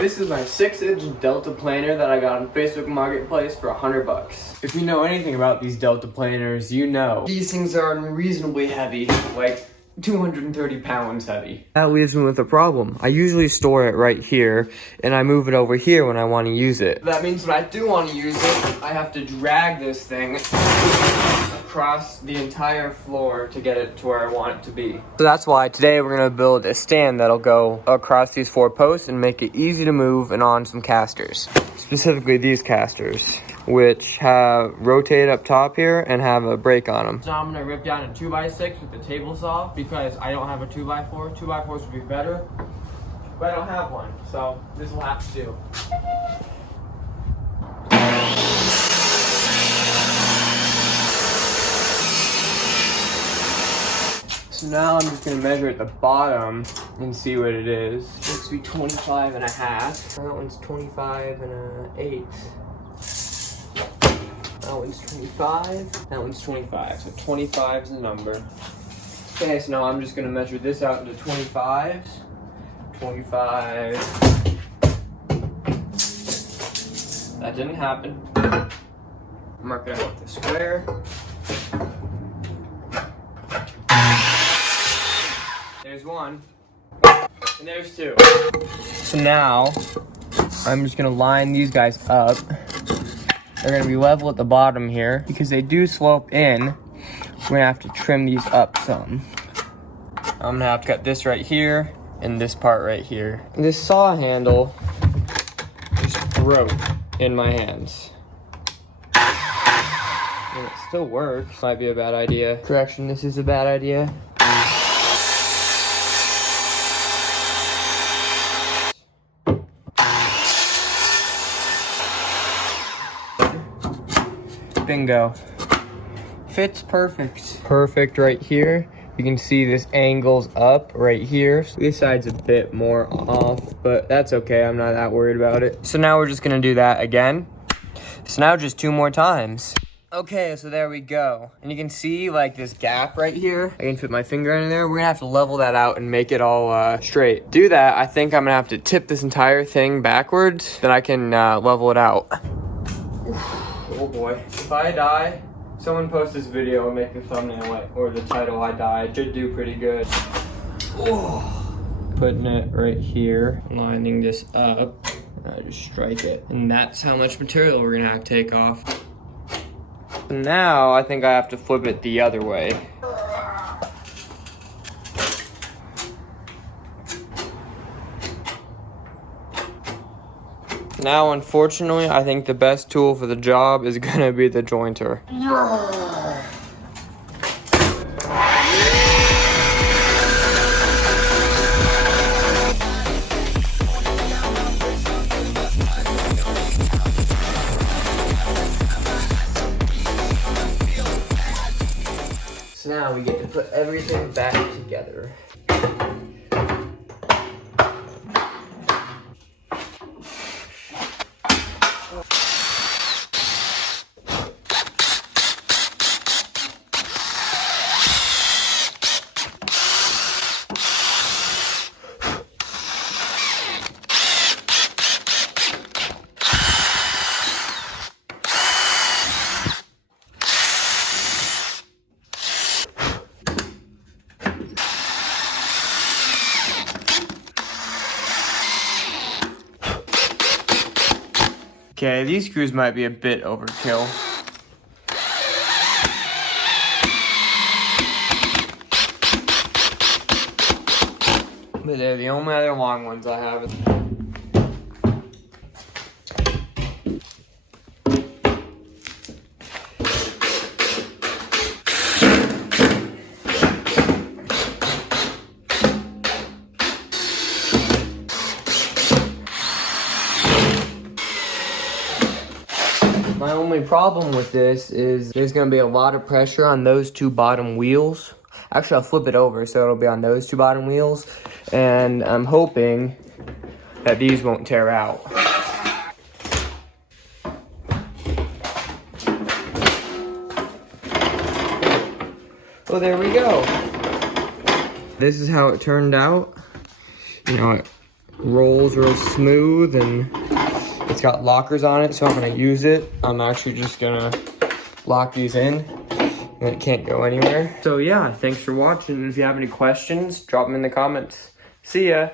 This is my 6-inch Delta planer that I got on Facebook Marketplace for $100. If you know anything about these Delta planers, you know these things are unreasonably heavy, like 230 pounds heavy. That leaves me with a problem. I usually store it right here, and I move it over here when I want to use it. That means when I do want to use it, I have to drag this thing across the entire floor to get it to where I want it to be. So that's why today we're gonna build a stand that'll go across these 4 posts and make it easy to move and on some casters. Specifically these casters, which have rotate up top here and have a brake on them. So I'm gonna rip down a 2x6 with the table saw because I don't have a 2x4. 2x4s would be better, but I don't have one, so this will have to do. So now I'm just gonna measure at the bottom and see what it is. It looks to be 25 and a half. That one's 25 and an eighth. That one's 25. That one's 25. So 25 is the number. Okay, so now I'm just gonna measure this out into 25s. 25. That didn't happen. Mark it out with the square. There's 1, and there's 2. So now, I'm just gonna line these guys up. They're gonna be level at the bottom here. Because they do slope in, we're gonna have to trim these up some. I'm gonna have to cut this right here, and this part right here. This saw handle just broke in my hands. And it still works. Might be a bad idea. Correction, this is a bad idea. Bingo. Fits perfect. Perfect right here. You can see this angle's up right here. So this side's a bit more off, but that's okay. I'm not that worried about it. So now we're just gonna do that again. So now just 2 more times. Okay, so there we go. And you can see like this gap right here. I can fit my finger in there. We're gonna have to level that out and make it all straight. Do that, I think I'm gonna have to tip this entire thing backwards. Then I can level it out. Oh boy. If I die, someone post this video and make the thumbnail or the title "I died." Should do pretty good. Oh. Putting it right here, lining this up. I just strike it. And that's how much material we're gonna have to take off. Now I think I have to flip it the other way. Now, unfortunately, I think the best tool for the job is gonna be the jointer. So now we get to put everything back together. Okay, these screws might be a bit overkill. But they're the only other long ones I have. My only problem with this is there's gonna be a lot of pressure on those 2 bottom wheels. Actually, I'll flip it over so it'll be on those 2 bottom wheels. And I'm hoping that these won't tear out. Oh, there we go. This is how it turned out. You know, rolls real smooth, and it's got lockers on it, so I'm gonna use it. I'm actually just gonna lock these in, and it can't go anywhere. So yeah, thanks for watching. If you have any questions, drop them in the comments. See ya.